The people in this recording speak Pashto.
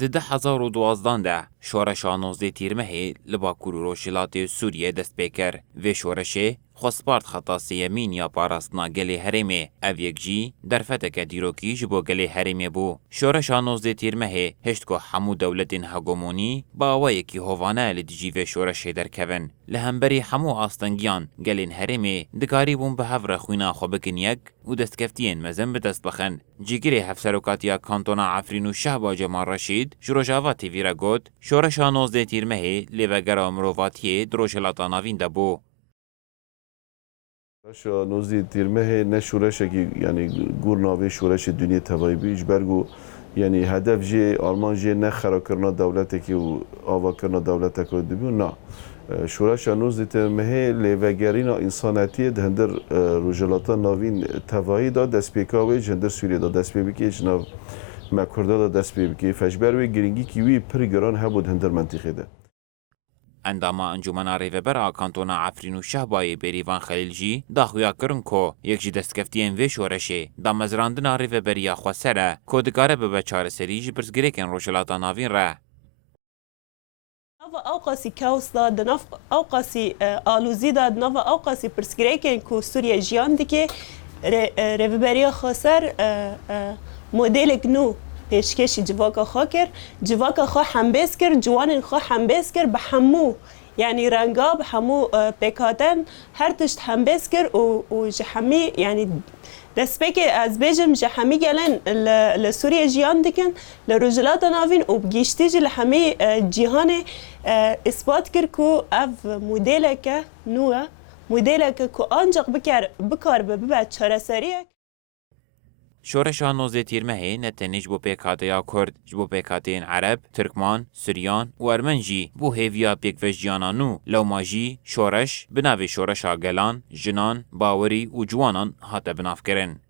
Di 2012 de şoreşa 19 tîrmehê li Bakur û Rojhilatê Sûriyê dest pê kir. Vê şoreşê xwespart xeta sêyemîn ya parastina gelê herêmê. Ev yek jî derfeteke dîrokî ji bo gelê herêmê bû. Şoreşa 19 tîrmehê hişt ku hemû dewletên hegemonî bi awayekî hovane li dijî vê şoreşê derkevin. Li hemberî hemû astengiyan gelên herêmê dikarî bûn bi hev re xwîna xwe bikin yek û destkeftiyên mezin bi dest bixin. Cîgirê hevserokatiya kantona Efrîn û Şehba Cemal Reşîd ji Rojava TV re got şoreşa 19 tîrmehê lêvegera mirovatiyê di Rojhilata Navîn de bû. شورش نوزدی تیرمه نه شورش کی یعنی گور ناوی شورش دنیا تبایی بیش برگو یعنی هدف جی آلمان جی نه خراب کردن دولت کی و آوا کردن دولت کی دبیو نه شورش نوزدی تیرمه لیوگرین انسانیتی دهندر رجالات ناوین تبایی داد دست پیکاوی جندر سوریه داد دست پیکی جناب مکرده داد دست پیکی فشبر و گرینگی کی وی پرگران هبود هندر منطقه ده. Endama Encumena Rêvebera Kantona Efrîn û Şehbayê Berîvan Xelîl jî daxuya kirin ku yek ji destkeftiyên vê şoreşê damezrandina rêveberiya xweser e ku dikare bibe çareserî ji pirsgirêkên Rojhilata Navîn re. نوع اوقاسی کاوس داد نوع اوقاسی آلوزی داد نوع اوقاسی پرسگریکن کو سوریه جیان دیگه ریوبریا خسر مدل گنو پیشکشی جواکا خا کر جواکا خا همبیز کر جوان خا همبیز کر به همو یعنی رنگا به همو پیکاتن هر تشت همبیز کر و جهمی یعنی دست که از بیجم جهمی گلن لسوریه جیان دیکن لرجلات ناوین و بگیشتی جل همه جهان اثبات کر کو اف مدل که نوع مدل که کو آنجا بکار ببعد چارەسەریه. شورشا 19 tîrmehê ne tenê ji bo pêkhateya Kurd, ji bo pêkhateyên Ereb, Tirkman, Suryan û Ermen jî bû hêviya pêkvejiyana nû lewma jî şoreş bi navê şoreşa gelan, jinan, bawerî û ciwanan hate binavkirin.